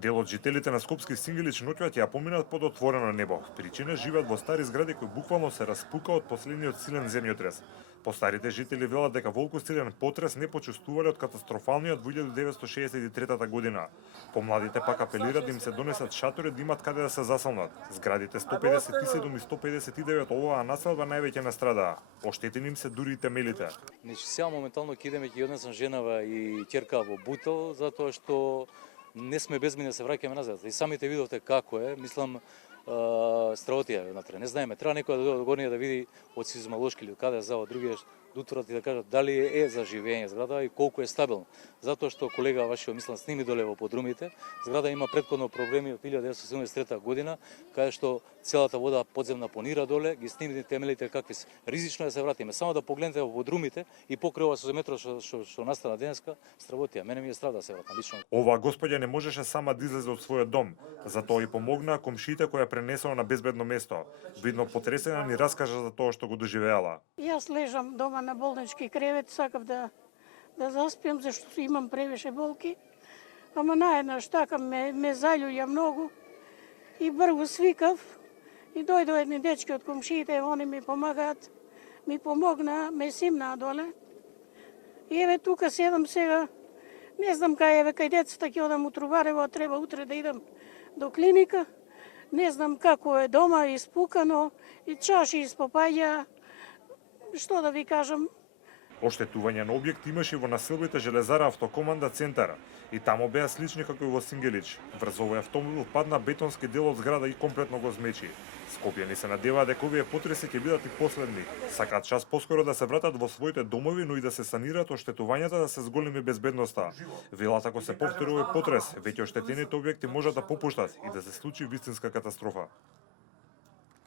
Дел од жителите на Скопски Сингелич ноќуват ја поминат под отворено небо. Причина живеат во стари згради кои буквално се распука од последниот силен земјотрес. Постарите жители велат дека волку силен потрес не почувствувале од катастрофалниот во 1963 година. Помладите пак апелираат да им се донесат шатори да имат каде да се засолнат. Зградите 157 и 159 оваа населба највеќе настрадаа. Оштетени им се дури и темелите. Значи сега моментално ќе идеме ќе однесам женава и ќерка во Бутел затоа што не сме безбедни да се враќаме назад. И самите видовте како е, мислам стравотија внатре. Не знаеме, треба некој да дојде од горнија да види од сизмолошки или каде за другие дутурат и да кажат дали е за живење зграда и колку е стабилно. Затоа што колега вашиот мислам сними доле во подрумите, зграда има претходно проблеми од 1973 година, каде што целата вода подземна понира доле, ги сними темелите какви се. Ризично е да се вратиме. Само да погледнете во подрумите и покрај ова со метро што настана денеска, стравотија. Мене ми е страв да се вратам лично. Оваа господја не можеше сама да излезе од својот дом, затоа и помогнаа комшиите кои ја пренесоа на безбедно место. Видно потресена ни раскажа за тоа што го доживеала. Јас лежам дома на болнички кревет, сакав да заспиам, зашто имам превише болки. Ама наеднаш така ме заљуѓа многу и бргу свикав и дојдо едни дечки од комшиите, они ми помагаат, ми помогнаа, ме симнаа доле. И еве тука седам сега, не знам кај децата ќе одам утре Барево, треба утре да идам до клиника. Не знам како е дома, испукано и чаши испопаѓа. Што да ви кажам? Оштетување на објект имаше во населбите Железара автокоманда Центар и таму беа слични како и во Сингелич. Врз овој автомобил падна бетонски дел од зграда и комплетно го змечи. Скопјани се надеваат дека овие потреси ќе бидат и последни. Сакаат час поскоро да се вратат во своите домови, но и да се санираат оштетувањата да се зголеми безбедноста. Велат ако се повтори овој потрес, веќе оштетените објекти можат да попуштат и да се случи вистинска катастрофа.